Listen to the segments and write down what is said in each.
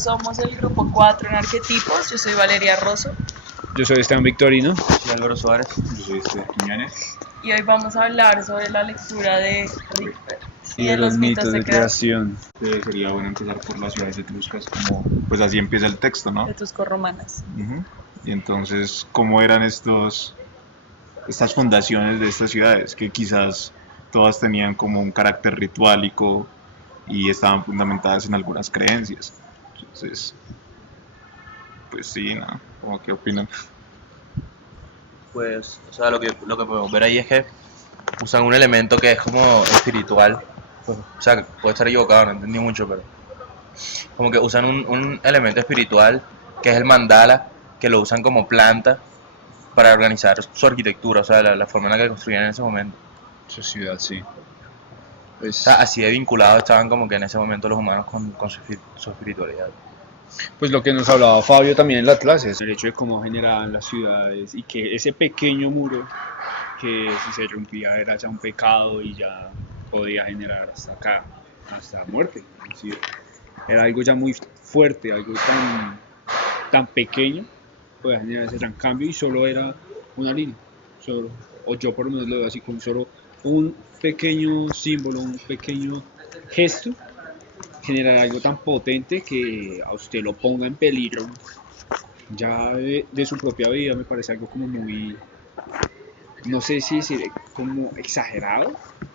nosotros somos el grupo 4 en Arquetipos. Yo soy Valeria Rosso Yo soy Esteban Victorino. Soy Álvaro Suárez. Yo soy Esteban Quiñones. y hoy vamos a hablar sobre la lectura de Ricbert Y de los mitos de creación. Sería bueno empezar por las ciudades etruscas, como pues así empieza el texto, ¿no? etrusco-romanas. Y entonces, ¿cómo eran estas fundaciones de estas ciudades? Que quizás todas tenían como un carácter rituálico y estaban fundamentadas en algunas creencias. Entonces, pues sí, ¿no? ¿Cómo qué opinan? Pues, o sea, lo que podemos ver ahí es que usan un elemento que es como espiritual. Pues, o sea, puedo estar equivocado, no entendí mucho, pero como que usan un elemento espiritual que es el mandala, que lo usan como planta para organizar su arquitectura, o sea, la forma en la que construían en ese momento. Su ciudad, sí. O sea, así de vinculados estaban como que en ese momento los humanos con su espiritualidad. Pues lo que nos hablaba Fabio también en las clases, el hecho de cómo generaban las ciudades y que ese pequeño muro que si se rompía era ya un pecado y ya podía generar hasta acá, hasta muerte. Inclusive. Era algo ya muy fuerte, algo tan pequeño, podía generar ese gran cambio y solo era una línea, solo, o yo por lo menos lo veo así, con solo un pequeño símbolo, un pequeño gesto, generar algo tan potente que a usted lo ponga en peligro ya de su propia vida. Me parece algo como muy, no sé si decir como exagerado,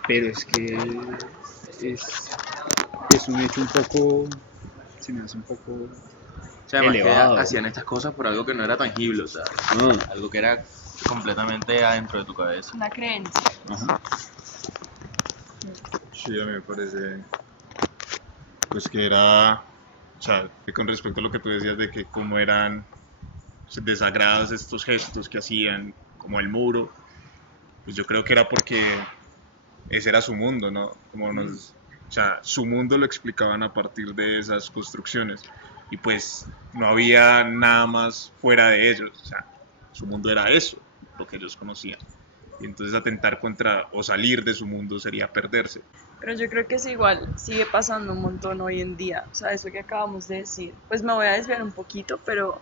pero es que es un hecho un poco, se me hace un poco O sea, además elevado. que hacían estas cosas por algo que no era tangible, o sea, algo que era completamente adentro de tu cabeza. Una creencia. Ajá. Sí, a mí me parece pues que era, o sea, que con respecto a lo que tú decías de que cómo eran desagrados estos gestos que hacían, como el muro, pues yo creo que era porque ese era su mundo, ¿no? O sea, su mundo lo explicaban a partir de esas construcciones y pues no había nada más fuera de ellos, o sea, su mundo era eso, lo que ellos conocían. Y entonces atentar contra o salir de su mundo sería perderse. Pero yo creo que es igual, sigue pasando un montón hoy en día. O sea, eso que acabamos de decir. Pues me voy a desviar un poquito, pero,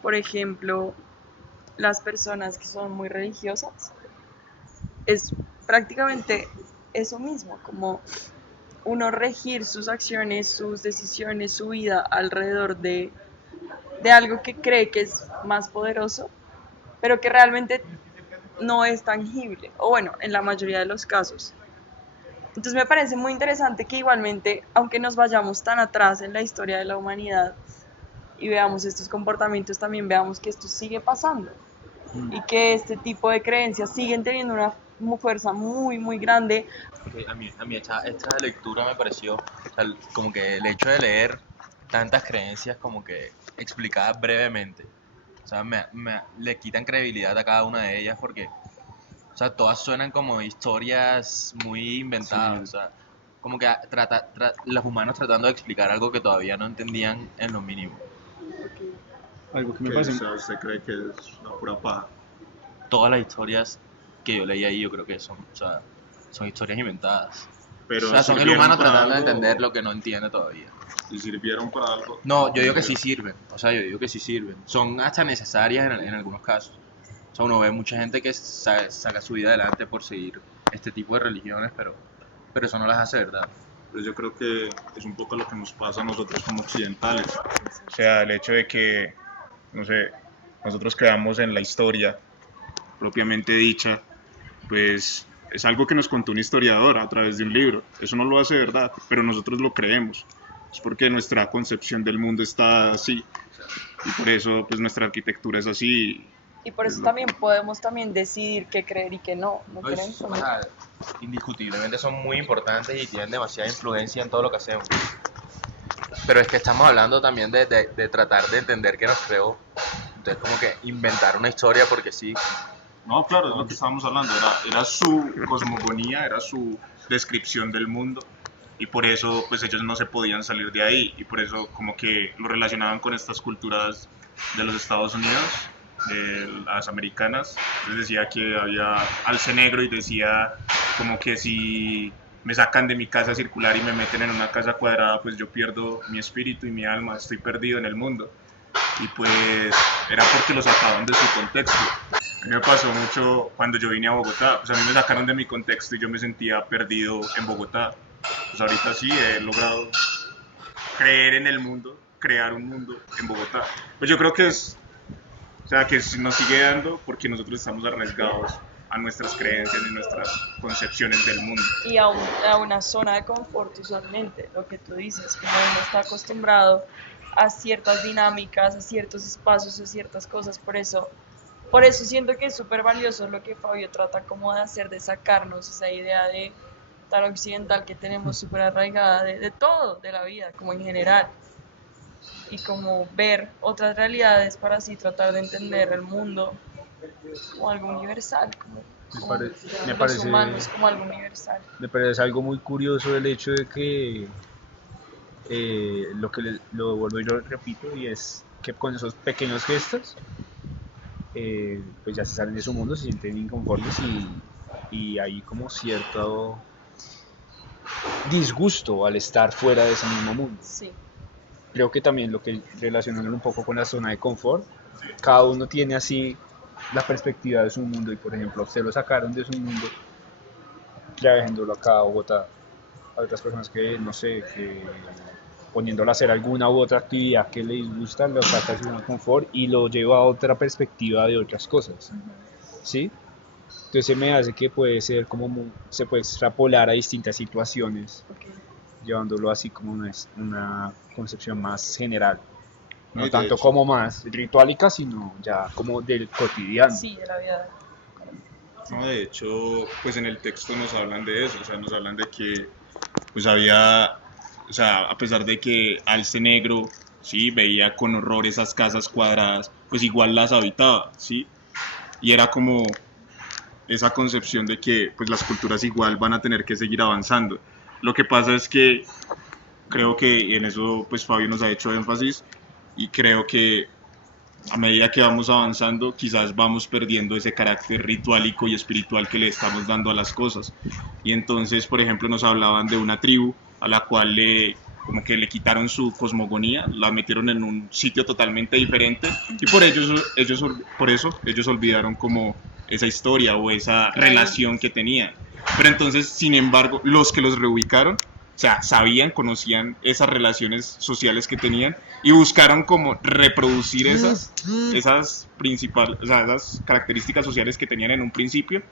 por ejemplo, las personas que son muy religiosas, es prácticamente eso mismo, como uno regir sus acciones, sus decisiones, su vida alrededor de algo que cree que es más poderoso, pero que realmente no es tangible, o bueno, en la mayoría de los casos. Entonces me parece muy interesante que igualmente, aunque nos vayamos tan atrás en la historia de la humanidad y veamos estos comportamientos, también veamos que esto sigue pasando y que este tipo de creencias siguen teniendo una fuerza muy, muy grande. Porque a mí esta lectura me pareció, o sea, como que el hecho de leer tantas creencias como que explicadas brevemente, o sea, le quitan credibilidad a cada una de ellas porque, o sea, todas suenan como historias muy inventadas, Sí. o sea, como que los humanos tratando de explicar algo que todavía no entendían en lo mínimo. Algo que me Que, parece o sea, ¿usted cree que es una pura paja? Todas las historias que yo leí ahí yo creo que son, o sea, son historias inventadas. Pero O sea, son el ¿sirvieron humano para tratando de algo? entender lo que no entiende todavía. ¿Y sirvieron para algo? No, yo digo que sí sirven. O sea, yo digo que sí sirven. Son hasta necesarias en algunos casos. O sea, uno ve mucha gente que saca su vida adelante por seguir este tipo de religiones, pero eso no las hace verdad. Pues yo creo que es un poco lo que nos pasa a nosotros como occidentales. O sea, el hecho de que, no sé, nosotros creamos en la historia propiamente dicha, pues es algo que nos contó un historiador a través de un libro. Eso no lo hace verdad, pero nosotros lo creemos. Es porque nuestra concepción del mundo está así. Y por eso pues nuestra arquitectura es así. Y por eso también podemos también decidir qué creer y qué no. ¿No No, creen? o sea, indiscutiblemente son muy importantes y tienen demasiada influencia en todo lo que hacemos. Pero es que estamos hablando también de tratar de entender qué nos creó. Entonces como que inventar una historia porque sí. No, claro, es lo que estábamos hablando. Era su cosmogonía, era su descripción del mundo. Y por eso pues ellos no se podían salir de ahí. Y por eso como que lo relacionaban con estas culturas de los Estados Unidos, de las americanas. Entonces decía que había alce negro y decía como que si me sacan de mi casa circular y me meten en una casa cuadrada, pues yo pierdo mi espíritu y mi alma, estoy perdido en el mundo. Y pues era porque lo sacaban de su contexto. A mí me pasó mucho cuando yo vine a Bogotá, pues a mí me sacaron de mi contexto y yo me sentía perdido en Bogotá. Pues ahorita sí he logrado creer en el mundo, crear un mundo en Bogotá. Pues yo creo que es, o sea, que nos sigue dando porque nosotros estamos arriesgados a nuestras creencias y nuestras concepciones del mundo. Y a una zona de confort usualmente, lo que tú dices, como uno está acostumbrado a ciertas dinámicas, a ciertos espacios, a ciertas cosas, por eso siento que es súper valioso lo que Fabio trata como de hacer, de sacarnos esa idea de tan occidental que tenemos súper arraigada de todo, de la vida, como en general, y como ver otras realidades para así tratar de entender el mundo como algo universal, como Me los parece, humanos como algo universal. me parece algo muy curioso el hecho de que lo vuelvo y lo repito, y es que con esos pequeños gestos pues ya se salen de su mundo, se sienten inconformes y hay como cierto disgusto al estar fuera de ese mismo mundo. Sí, Creo que también lo que relacionándolo un poco con la zona de confort, cada uno tiene así la perspectiva de su mundo y por ejemplo, usted lo sacaron de su mundo trayéndolo acá a Bogotá. Hay otras personas que, no sé, que poniéndolo a hacer alguna u otra actividad que le disgusta, lo saca de su confort y lo lleva a otra perspectiva de otras cosas, ¿sí? Entonces se me hace que puede ser como, se puede extrapolar a distintas situaciones, ok. llevándolo así como una concepción más general. No, No y de tanto hecho, como más ritualica, sino ya como del cotidiano. Sí, de la vida. no, de hecho, pues en el texto nos hablan de eso, o sea, nos hablan de que pues había, o sea, a pesar de que Alce Negro, sí, veía con horror esas casas cuadradas, pues igual las habitaba, sí, y era como esa concepción de que pues las culturas igual van a tener que seguir avanzando. Lo que pasa es que creo que en eso pues Fabio nos ha hecho énfasis y creo que a medida que vamos avanzando, quizás vamos perdiendo ese carácter ritualico y espiritual que le estamos dando a las cosas. Y entonces, por ejemplo, nos hablaban de una tribu a la cual como que le quitaron su cosmogonía, la metieron en un sitio totalmente diferente y por eso ellos olvidaron como esa historia o esa relación que tenían. Pero entonces, sin embargo, los que los reubicaron, o sea, sabían, conocían esas relaciones sociales que tenían y buscaron como reproducir esas principales, o sea, esas características sociales que tenían en un principio,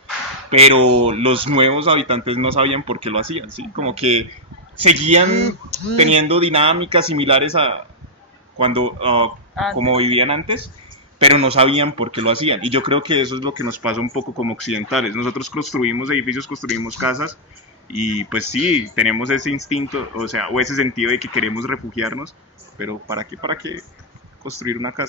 pero los nuevos habitantes no sabían por qué lo hacían, ¿sí? Como que seguían teniendo dinámicas similares a cuando, como vivían antes, pero no sabían por qué lo hacían. Y yo creo que eso es lo que nos pasa un poco como occidentales. Nosotros construimos edificios, construimos casas, y pues sí, tenemos ese instinto, o sea, o ese sentido de que queremos refugiarnos, pero ¿para qué? ¿Para qué construir una casa?